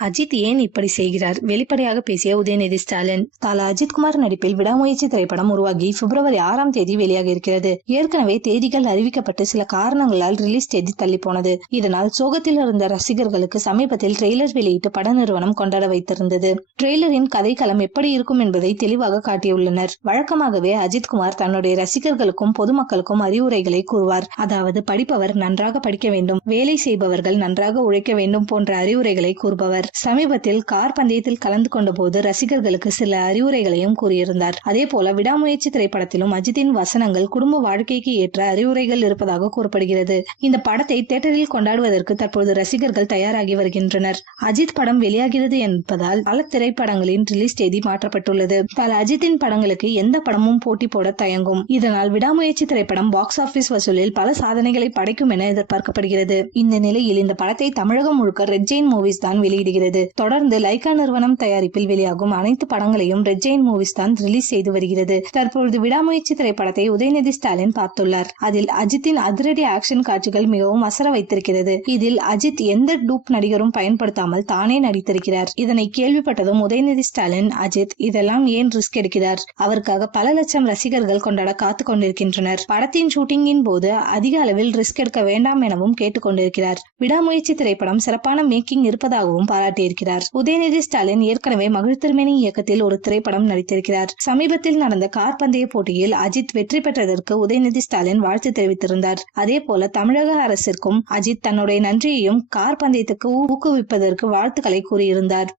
அஜித் ஏன் இப்படி செய்கிறார்? வெளிப்படையாக பேசிய உதயநிதி ஸ்டாலின். அஜித்குமார் நடிப்பில் விடாமுயற்சி திரைப்படம் உருவாகி பிப்ரவரி 6ஆம் தேதி வெளியாக இருக்கிறது. ஏற்கனவே தேதிகள் அறிவிக்கப்பட்டு சில காரணங்களால் ரிலீஸ் தேதி தள்ளி போனது. இதனால் சோகத்தில் இருந்த ரசிகர்களுக்கு சமீபத்தில் ட்ரெய்லர் வெளியிட்டு பட நிறுவனம் கொண்டாட வைத்திருந்தது. ட்ரெய்லரின் கதைக்களம் எப்படி இருக்கும் என்பதை தெளிவாக காட்டியுள்ளனர். வழக்கமாகவே அஜித்குமார் தன்னுடைய ரசிகர்களுக்கும் பொதுமக்களுக்கும் அறிவுரைகளை கூறுவார். அதாவது படிப்பவர் நன்றாக படிக்க வேண்டும், வேலை செய்பவர்கள் நன்றாக உழைக்க வேண்டும் போன்ற அறிவுரைகளை கூறுபவர். சமீபத்தில் கார் பந்தயத்தில் கலந்து கொண்ட போது ரசிகர்களுக்கு சில அறிவுரைகளையும் கூறியிருந்தார். அதே போல விடாமுயற்சி திரைப்படத்திலும் அஜித்தின் வசனங்கள் குடும்ப வாழ்க்கைக்கு ஏற்ற அறிவுரைகள் இருப்பதாக கூறப்படுகிறது. இந்த படத்தை தியேட்டரில் கொண்டாடுவதற்கு தற்போது ரசிகர்கள் தயாராகி வருகின்றனர். அஜித் படம் வெளியாகிறது என்பதால் பல திரைப்படங்களின் ரிலீஸ் தேதி மாற்றப்பட்டுள்ளது. பல அஜித்தின் படங்களுக்கு எந்த படமும் போட்டி போட தயங்கும். இதனால் விடாமுயற்சி திரைப்படம் பாக்ஸ் ஆபீஸ் வசூலில் பல சாதனைகளை படைக்கும் என எதிர்பார்க்கப்படுகிறது. இந்த நிலையில் இந்த படத்தை தமிழகம் முழுக்க ரெட் ஜெயின் மூவிஸ் தான் வெளியிடுகிறது. தொடர்ந்து லைகா நிறுவனம் தயாரிப்பில் வெளியாகும் அனைத்து படங்களையும் ரெட் ஜெயின் மூவிஸ் தான் ரிலீஸ் செய்து வருகிறது. தற்பொழுது விடாமுயற்சி திரைப்படத்தை உதயநிதி ஸ்டாலின் பார்த்துள்ளார். அதில் அஜித்தின் அதிரடி ஆக்ஷன் காட்சிகள் மிகவும் அசர வைத்திருக்கிறது. இதில் அஜித் எந்த டூப் நடிகரும் பயன்படுத்தாமல் தானே நடித்திருக்கிறார். இதனை கேள்விப்பட்டதும் உதயநிதி ஸ்டாலின், அஜித் இதெல்லாம் ஏன் ரிஸ்க் எடுக்கிறார்? அவருக்காக பல லட்சம் ரசிகர்கள் கொண்டாட காத்து கொண்டிருக்கின்றனர். படத்தின் ஷூட்டிங்கின் போது அதிக அளவில் ரிஸ்க் எடுக்க வேண்டாம் எனவும் கேட்டுக் கொண்டிருக்கிறார். விடாமுயற்சி திரைப்படம் சிறப்பான மேக்கிங் இருப்பதாகவும் பாராட்டியிருக்கிறார். உதயநிதி ஸ்டாலின் ஏற்கனவே மகிழ் திருமேனி இயக்கத்தில் ஒரு திரைப்படம் நடித்திருக்கிறார். சமீபத்தில் நடந்த கார் பந்தய போட்டியில் அஜித் வெற்றி பெற்றதற்கு உதயநிதி ஸ்டாலின் வாழ்த்து தெரிவித்திருந்தார். அதே போல தமிழக அரசிற்கும் அஜித் தன்னுடைய நன்றியையும் கார் பந்தயத்துக்கு ஊக்குவிப்பதற்கு வாழ்த்துக்களை கூறியிருந்தார்.